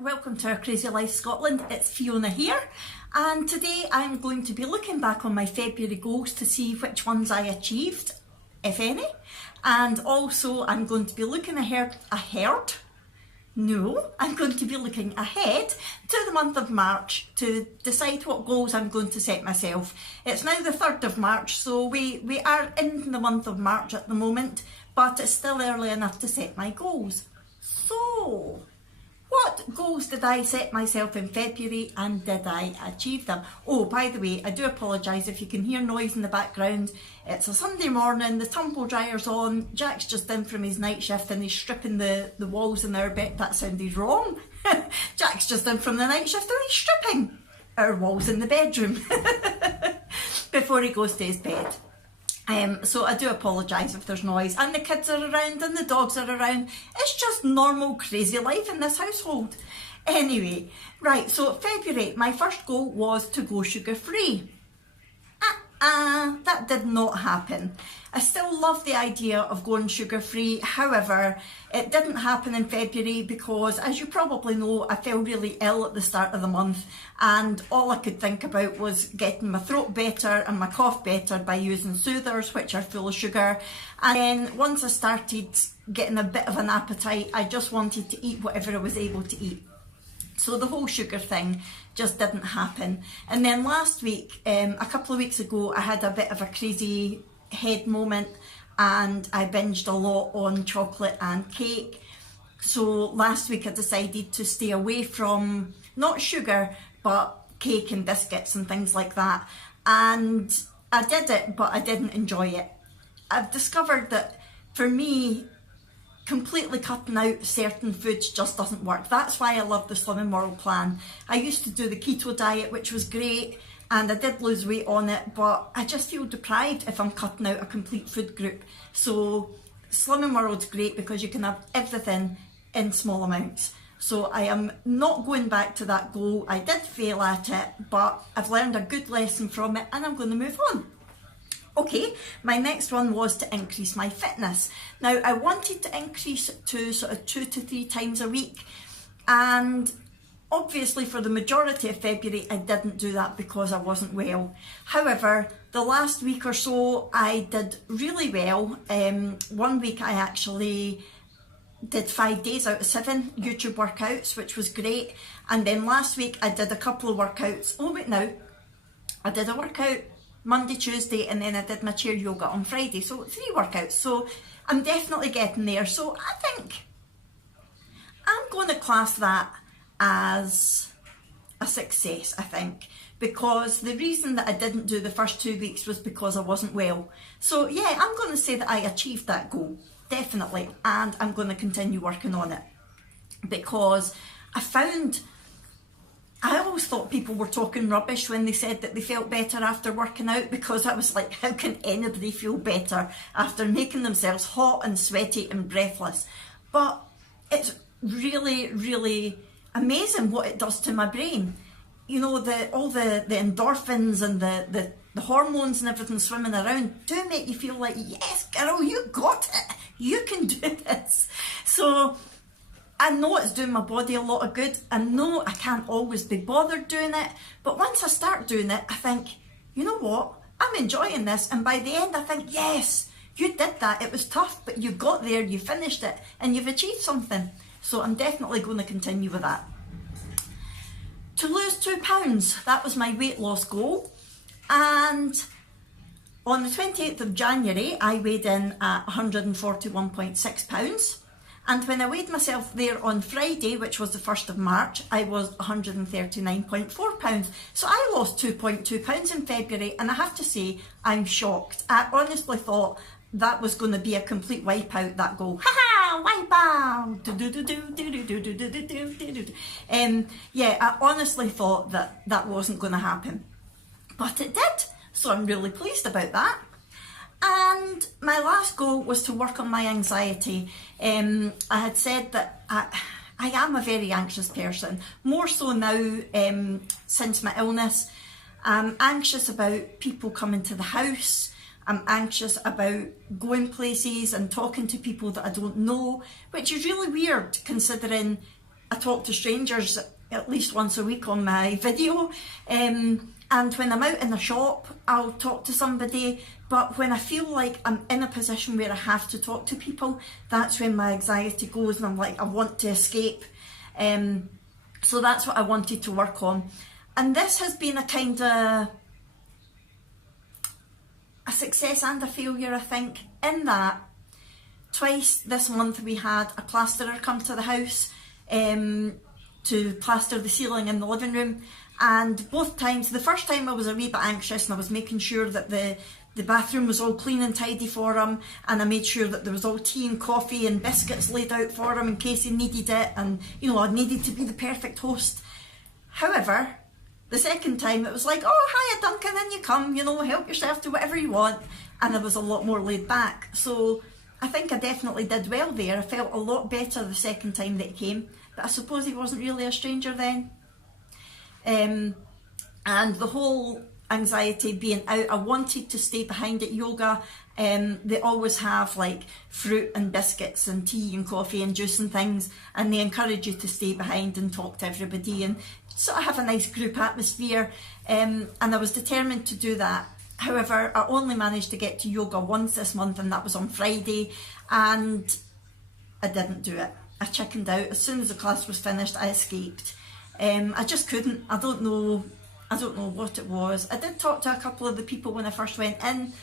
welcome to our Crazy Life Scotland. It's Fiona here, and today I'm going to be looking back on my February goals to see which ones I achieved, if any, and also I'm going to be looking ahead. I'm going to be looking ahead to the month of March to decide what goals I'm going to set myself. It's now the 3rd of March, so we are in the month of March at the moment, but it's still early enough to set my goals. So, what goals did I set myself in February and did I achieve them? Oh, by the way, I do apologise if you can hear noise in the background. It's a Sunday morning, the tumble dryer's on, Jack's just in from his night shift and he's stripping the walls in our bed. That sounded wrong. Jack's just in from the night shift and he's stripping our walls in the bedroom before he goes to his bed. So I do apologise if there's noise, and the kids are around and the dogs are around. It's just normal crazy life in this household. Anyway, right, so February, my first goal was to go sugar free. That did not happen. I still love the idea of going sugar free. However, it didn't happen in February because, as you probably know, I fell really ill at the start of the month, and all I could think about was getting my throat better and my cough better by using soothers, which are full of sugar. And then once I started getting a bit of an appetite, I just wanted to eat whatever I was able to eat. So the whole sugar thing just didn't happen. And then last week, a couple of weeks ago, I had a bit of a crazy head moment and I binged a lot on chocolate and cake. So last week I decided to stay away from, not sugar, but cake and biscuits and things like that. And I did it, but I didn't enjoy it. I've discovered that for me, completely cutting out certain foods just doesn't work. That's why I love the Slimming World plan. I used to do the keto diet, which was great, and I did lose weight on it, but I just feel deprived if I'm cutting out a complete food group. So Slimming World's great because you can have everything in small amounts. So I am not going back to that goal. I did fail at it, but I've learned a good lesson from it and I'm going to move on. Okay, my next one was to increase my fitness. Now, I wanted to increase to sort of 2 to 3 times a week, and obviously for the majority of February I didn't do that because I wasn't well. However, the last week or so I did really well. One week I actually did 5 days out of 7 YouTube workouts, which was great, and then last week I did a couple of workouts. I did a workout Monday, Tuesday, and then I did my chair yoga on Friday. So 3 workouts. So I'm definitely getting there. So I think I'm going to class that as a success, I think. Because the reason that I didn't do the first 2 weeks was because I wasn't well. So yeah, I'm going to say that I achieved that goal. Definitely. And I'm going to continue working on it. Because I always thought people were talking rubbish when they said that they felt better after working out, because I was like, how can anybody feel better after making themselves hot and sweaty and breathless? But it's really, really amazing what it does to my brain. You know, all the endorphins and the hormones and everything swimming around do make you feel like, yes, girl, you got it. You can do this. So I know it's doing my body a lot of good. I know I can't always be bothered doing it, but once I start doing it, I think, you know what, I'm enjoying this, and by the end I think, yes, you did that. It was tough, but you got there, you finished it, and you've achieved something. So I'm definitely going to continue with that. To lose 2 pounds, that was my weight loss goal, and on the 28th of January I weighed in at 141.6 pounds. And when I weighed myself there on Friday, which was the 1st of March, I was 139.4 pounds. So I lost 2.2 pounds in February, and I have to say, I'm shocked. I honestly thought that was going to be a complete wipeout, that goal. Ha-ha, wipe out! Yeah, I honestly thought that wasn't going to happen. But it did, so I'm really pleased about that. And my last goal was to work on my anxiety. I had said that I am a very anxious person, more so now since my illness. I'm anxious about people coming to the house. I'm anxious about going places and talking to people that I don't know, which is really weird considering I talk to strangers at least once a week on my video, and when I'm out in the shop I'll talk to somebody, but when I feel like I'm in a position where I have to talk to people, that's when my anxiety goes and I'm like, I want to escape. So that's what I wanted to work on, and this has been a kind of a success and a failure, I think, in that twice this month we had a plasterer come to the house to plaster the ceiling in the living room, and both times, the first time I was a wee bit anxious and I was making sure that the bathroom was all clean and tidy for him, and I made sure that there was all tea and coffee and biscuits laid out for him in case he needed it, and you know, I needed to be the perfect host. However, the second time it was like, oh hiya Duncan, in you come, you know, help yourself to whatever you want, and I was a lot more laid back. So I think I definitely did well there. I felt a lot better the second time that he came, but I suppose he wasn't really a stranger then. And the whole anxiety being out, I wanted to stay behind at yoga. They always have like fruit and biscuits and tea and coffee and juice and things, and they encourage you to stay behind and talk to everybody and sort of have a nice group atmosphere, and I was determined to do that. However, I only managed to get to yoga once this month, and that was on Friday, and I didn't do it. I chickened out. As soon as the class was finished, I escaped. I just couldn't. I don't know what it was. I did talk to a couple of the people when I first went in,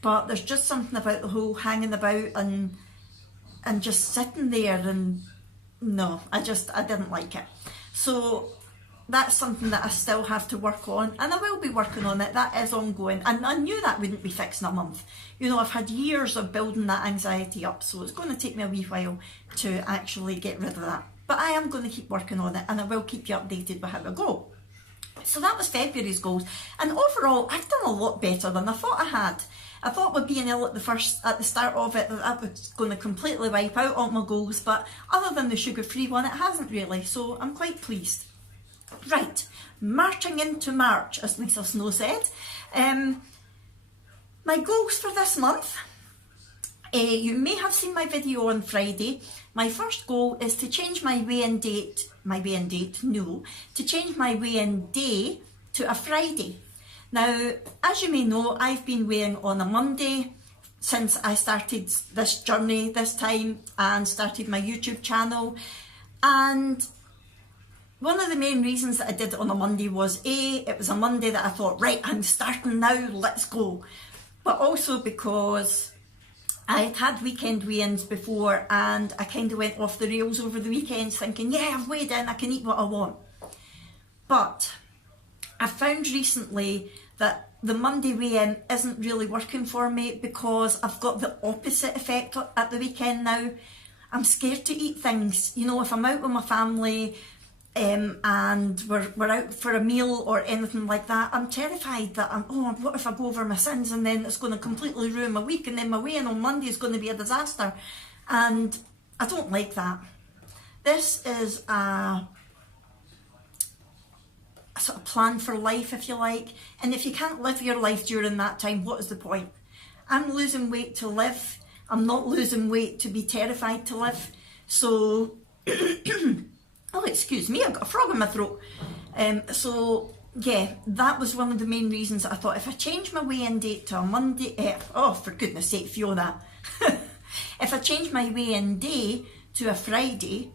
but there's just something about the whole hanging about and just sitting there, and no, I didn't like it. So that's something that I still have to work on, and I will be working on it. That is ongoing, and I knew that wouldn't be fixed in a month. You know, I've had years of building that anxiety up, so it's going to take me a wee while to actually get rid of that. But I am going to keep working on it, and I will keep you updated with how I go. So that was February's goals, and overall I've done a lot better than I thought I had. I thought with being ill at the start of it, that was going to completely wipe out all my goals, but other than the sugar-free one, it hasn't really, so I'm quite pleased. Right, marching into March, as Lisa Snow said. My goals for this month, you may have seen my video on Friday. My first goal is to change my weigh-in date, to change my weigh-in day to a Friday. Now, as you may know, I've been weighing on a Monday since I started this journey this time and started my YouTube channel, and one of the main reasons that I did it on a Monday was it was a Monday that I thought, right, I'm starting now, let's go. But also because I had weekend weigh-ins before, and I kind of went off the rails over the weekends thinking, yeah, I've weighed in, I can eat what I want. But I found recently that the Monday weigh-in isn't really working for me, because I've got the opposite effect at the weekend now. I'm scared to eat things. You know, if I'm out with my family, and we're out for a meal or anything like that, I'm terrified that what if I go over my sins and then it's going to completely ruin my week, and then my weigh-in on Monday is going to be a disaster, and I don't like that. This is a sort of plan for life, if you like, and if you can't live your life during that time, what is the point? I'm losing weight to live. I'm not losing weight to be terrified to live. So oh, excuse me, I've got a frog in my throat. So yeah, that was one of the main reasons that I thought, if I change my weigh-in date to a Monday, oh for goodness sake, Fiona. If I change my weigh-in day to a Friday,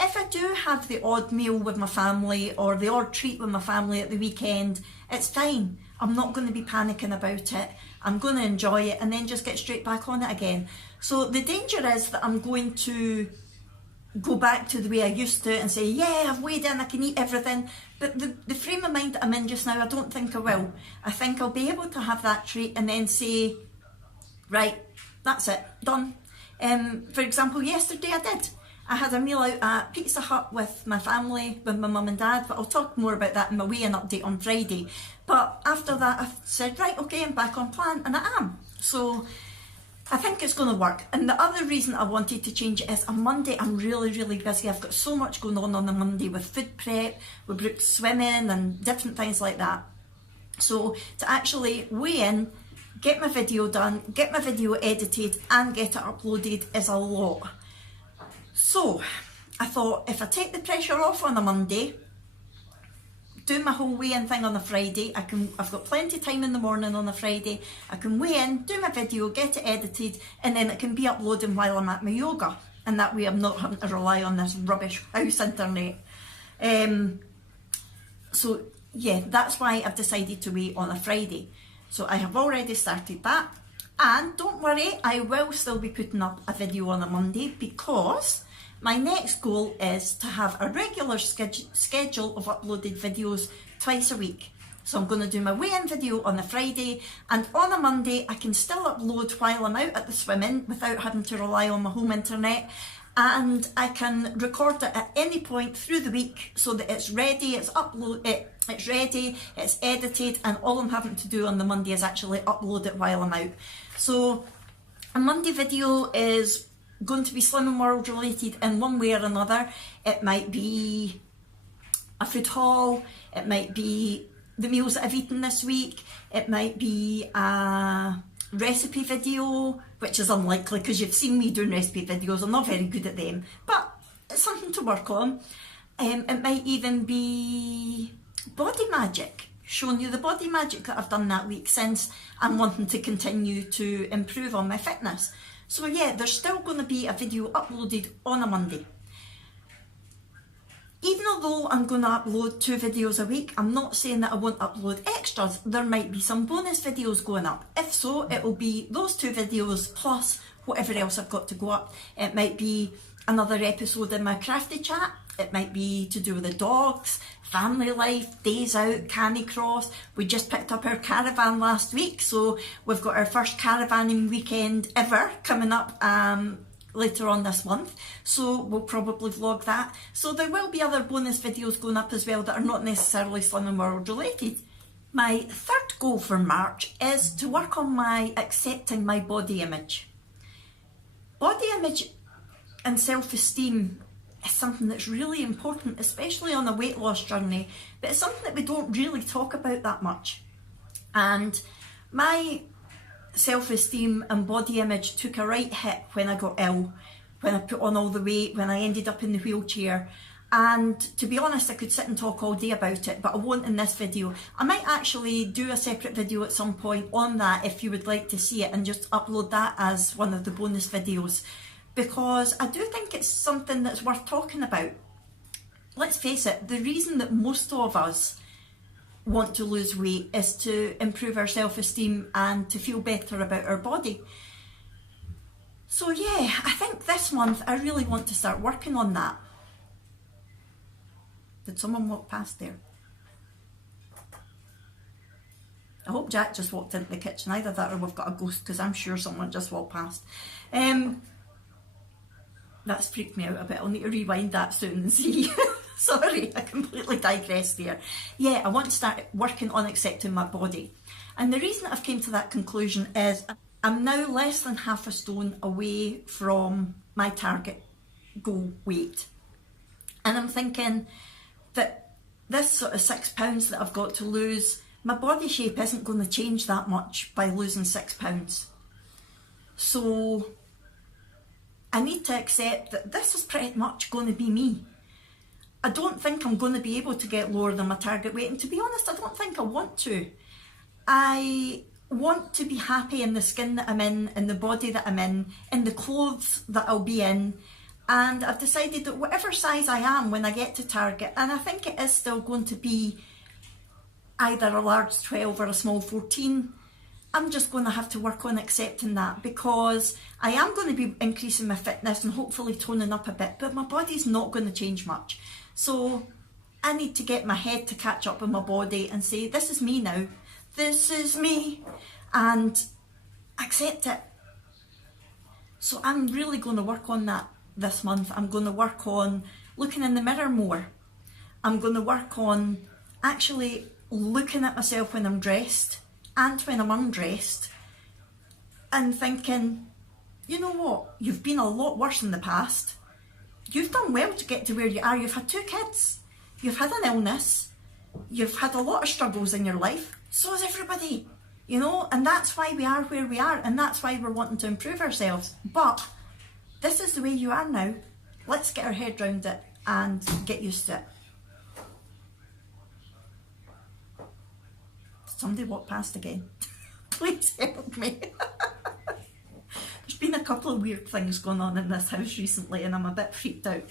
if I do have the odd meal with my family or the odd treat with my family at the weekend, it's fine. I'm not going to be panicking about it. I'm going to enjoy it and then just get straight back on it again. So the danger is that I'm going to go back to the way I used to and say, yeah, I've weighed in, I can eat everything. But the frame of mind that I'm in just now, I don't think I will. I think I'll be able to have that treat and then say, right, that's it, done. For example, yesterday I did. I had a meal out at Pizza Hut with my family, with my mum and dad, but I'll talk more about that in my weigh-in update on Friday. But after that I said, right, okay, I'm back on plan, and I am. So I think it's going to work. And the other reason I wanted to change it is on Monday I'm really, really busy. I've got so much going on a Monday with food prep, with Brooke's swimming and different things like that. So to actually weigh in, get my video done, get my video edited and get it uploaded is a lot. So I thought, if I take the pressure off on a Monday, do my whole weigh-in thing on a Friday, I've got plenty of time in the morning on a Friday, I can weigh in, do my video, get it edited, and then it can be uploading while I'm at my yoga, and that way I'm not having to rely on this rubbish house internet. So yeah, that's why I've decided to weigh on a Friday. So I have already started that, and don't worry, I will still be putting up a video on a Monday, because my next goal is to have a regular schedule of uploaded videos twice a week. So I'm going to do my weigh-in video on a Friday, and on a Monday I can still upload while I'm out at the swimming without having to rely on my home internet, and I can record it at any point through the week so that it's ready, it's ready, it's edited, and all I'm having to do on the Monday is actually upload it while I'm out. So a Monday video is going to be Slimming World related in one way or another. It might be a food haul, it might be the meals that I've eaten this week, it might be a recipe video, which is unlikely because you've seen me doing recipe videos, I'm not very good at them, but it's something to work on. It might even be body magic, showing you the body magic that I've done that week, since I'm wanting to continue to improve on my fitness. So yeah, there's still going to be a video uploaded on a Monday. Even although I'm going to upload 2 videos a week, I'm not saying that I won't upload extras. There might be some bonus videos going up. If so, it will be those 2 videos plus whatever else I've got to go up. It might be another episode in my crafty chat. It might be to do with the dogs, family life, days out, Canicross. We just picked up our caravan last week, so we've got our first caravanning weekend ever coming up later on this month, so we'll probably vlog that. So there will be other bonus videos going up as well that are not necessarily Slimming World related. My third goal for March is to work on my accepting my body image. Body image and self-esteem is something that's really important, especially on a weight loss journey, but it's something that we don't really talk about that much. And my self-esteem and body image took a right hit when I got ill, when I put on all the weight, when I ended up in the wheelchair. And to be honest, I could sit and talk all day about it, but I won't in this video. I might actually do a separate video at some point on that if you would like to see it, and just upload that as one of the bonus videos, because I do think it's something that's worth talking about. Let's face it, the reason that most of us want to lose weight is to improve our self-esteem and to feel better about our body. So yeah, I think this month I really want to start working on that. Did someone walk past there? I hope Jack just walked into the kitchen. Either that or we've got a ghost, because I'm sure someone just walked past. That's freaked me out a bit. I'll need to rewind that soon and see. Sorry, I completely digressed there. Yeah, I want to start working on accepting my body. And the reason I've came to that conclusion is I'm now less than half a stone away from my target goal weight. And I'm thinking that this sort of £6 that I've got to lose, my body shape isn't going to change that much by losing £6. So I need to accept that this is pretty much going to be me. I don't think I'm going to be able to get lower than my target weight, and to be honest, I don't think I want to. I want to be happy in the skin that I'm in the body that I'm in the clothes that I'll be in, and I've decided that whatever size I am when I get to target, and I think it is still going to be either a large 12 or a small 14, I'm just going to have to work on accepting that, because I am going to be increasing my fitness and hopefully toning up a bit, but my body's not going to change much. So I need to get my head to catch up with my body and say, this is me now, this is me, and accept it. So I'm really going to work on that this month. I'm going to work on looking in the mirror more. I'm going to work on actually looking at myself when I'm dressed and when I'm undressed and thinking, you know what, you've been a lot worse in the past. You've done well to get to where you are. You've had 2 kids, you've had an illness, you've had a lot of struggles in your life. So has everybody, you know, and that's why we are where we are, and that's why we're wanting to improve ourselves. But this is the way you are now. let's get our head round it and get used to it. Somebody walked past again. Please help me. There's been a couple of weird things going on in this house recently and I'm a bit freaked out.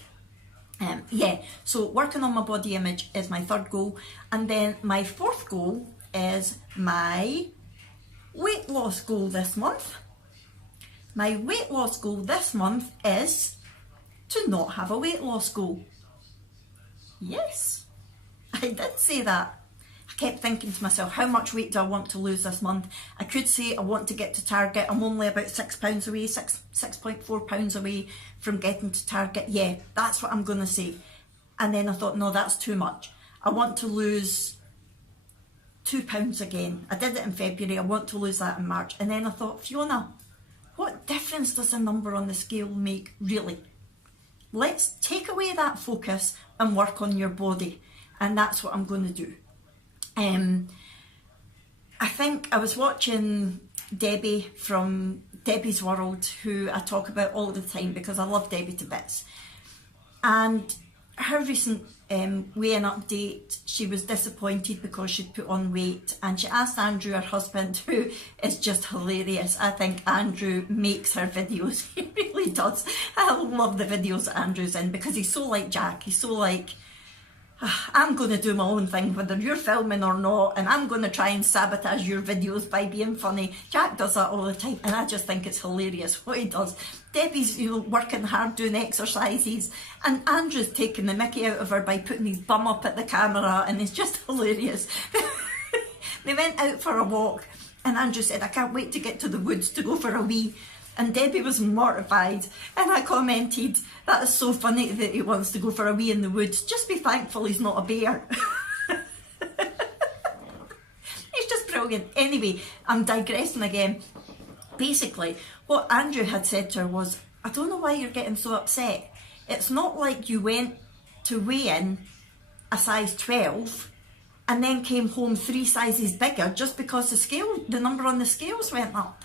Yeah, so working on my body image is my third goal, and then my fourth goal is my weight loss goal this month. My weight loss goal this month is to not have a weight loss goal. Yes, I did say that. I kept thinking to myself, how much weight do I want to lose this month? I could say I want to get to target. I'm only about 6 pounds away, 6.4 pounds away from getting to target. Yeah, that's what I'm going to say. And then I thought, no, that's too much. I want to lose 2 pounds again. I did it in February. I want to lose that in March. And then I thought, Fiona, what difference does a number on the scale make, really? Let's take away that focus and work on your body. And that's what I'm going to do. I think I was watching Debbie from Debbie's World, who I talk about all the time because I love Debbie to bits. And her recent weigh-in update, she was disappointed because she'd put on weight, and she asked Andrew, her husband, who is just hilarious. I think Andrew makes her videos. He really does. I love the videos that Andrew's in because he's so like Jack. He's so like, I'm going to do my own thing whether you're filming or not, and I'm going to try and sabotage your videos by being funny. Jack does that all the time and I just think it's hilarious what he does. Debbie's working hard doing exercises and Andrew's taking the mickey out of her by putting his bum up at the camera, and it's just hilarious. They went out for a walk and Andrew said, I can't wait to get to the woods to go for a wee. And Debbie was mortified, and I commented, that is so funny that he wants to go for a wee in the woods. Just be thankful he's not a bear. He's just brilliant. Anyway, I'm digressing again. Basically, what Andrew had said to her was, I don't know why you're getting so upset. It's not like you went to weigh in a size 12 and then came home 3 sizes bigger just because the number on the scales went up.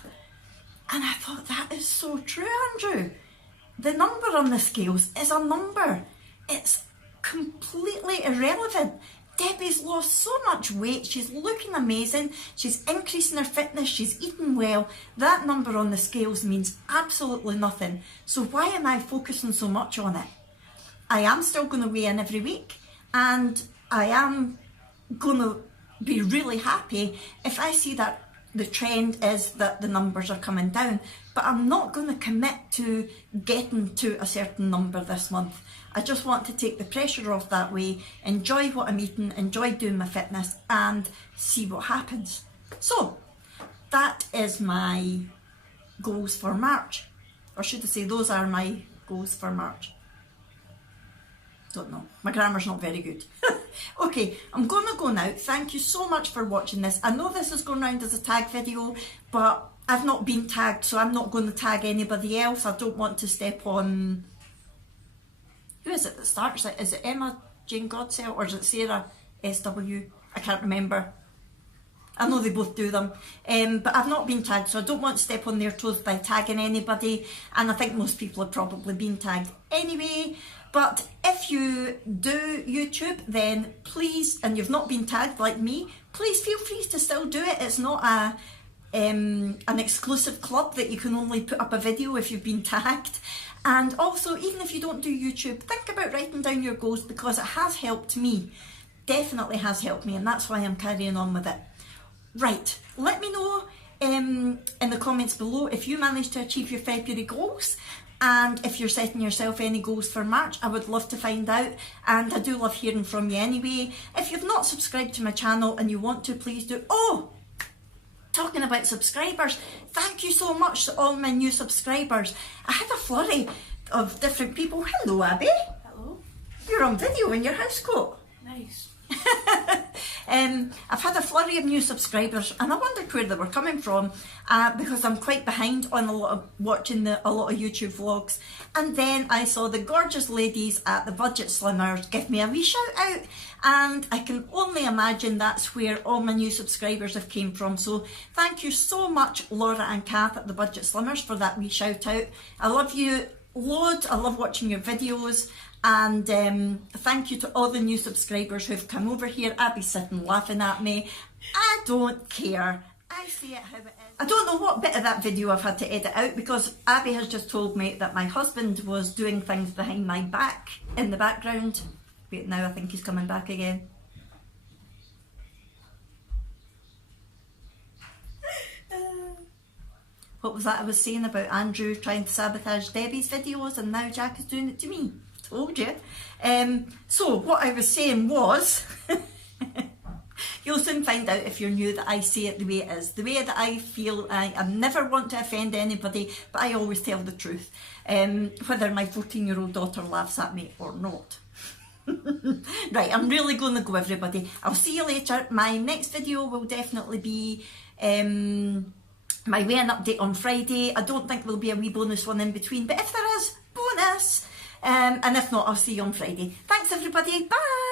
And I thought, that is so true, Andrew. The number on the scales is a number. It's completely irrelevant. Debbie's lost so much weight. She's looking amazing. She's increasing her fitness. She's eating well. That number on the scales means absolutely nothing. So why am I focusing so much on it? I am still going to weigh in every week. And I am going to be really happy if I see that the trend is that the numbers are coming down, but I'm not going to commit to getting to a certain number this month. I just want to take the pressure off that way, enjoy what I'm eating, enjoy doing my fitness and see what happens. So that is my goals for March, or should I say those are my goals for March. Don't know, my grammar's not very good. Okay, I'm going to go now. Thank you so much for watching this. I know this is going around as a tag video, but I've not been tagged, so I'm not going to tag anybody else. I don't want to step on, who is it that starts it? Is it Emma Jane Godsell or is it Sarah SW? I can't remember. I know they both do them, but I've not been tagged, so I don't want to step on their toes by tagging anybody, and I think most people have probably been tagged anyway. But if you do YouTube, then please, and you've not been tagged like me, please feel free to still do it. It's not an exclusive club that you can only put up a video if you've been tagged. And also, even if you don't do YouTube, think about writing down your goals because it has helped me. Definitely has helped me, and that's why I'm carrying on with it. Right, let me know in the comments below if you managed to achieve your February goals. And if you're setting yourself any goals for March, I would love to find out, and I do love hearing from you anyway. If you've not subscribed to my channel and you want to, please do. Oh, talking about subscribers, thank you so much to all my new subscribers. I had a flurry of different people. Hello, Abby. Hello. You're on video in your house coat. Nice. I've had a flurry of new subscribers and I wondered where they were coming from because I'm quite behind on watching a lot of YouTube vlogs, and then I saw the gorgeous ladies at the Budget Slimmers give me a wee shout out, and I can only imagine that's where all my new subscribers have came from. So thank you so much, Laura and Kath at the Budget Slimmers, for that wee shout out. I love you loads. I love watching your videos, and thank you to all the new subscribers who've come over here. Abby's sitting laughing at me. I don't care. I see it how it is. I don't know what bit of that video I've had to edit out, because Abby has just told me that my husband was doing things behind my back in the background. Wait, now I think he's coming back again. What was that I was saying about Andrew trying to sabotage Debbie's videos, and now Jack is doing it to me? Told you. So what I was saying was, you'll soon find out if you're new that I say it the way it is, the way that I feel. I never want to offend anybody, but I always tell the truth, whether my 14-year-old daughter laughs at me or not. Right, I'm really going to go, everybody. I'll see you later. My next video will definitely be my weighing update on Friday. I don't think there'll be a wee bonus one in between, but if there is, bonus. And if not, I'll see you on Friday. Thanks, everybody. Bye.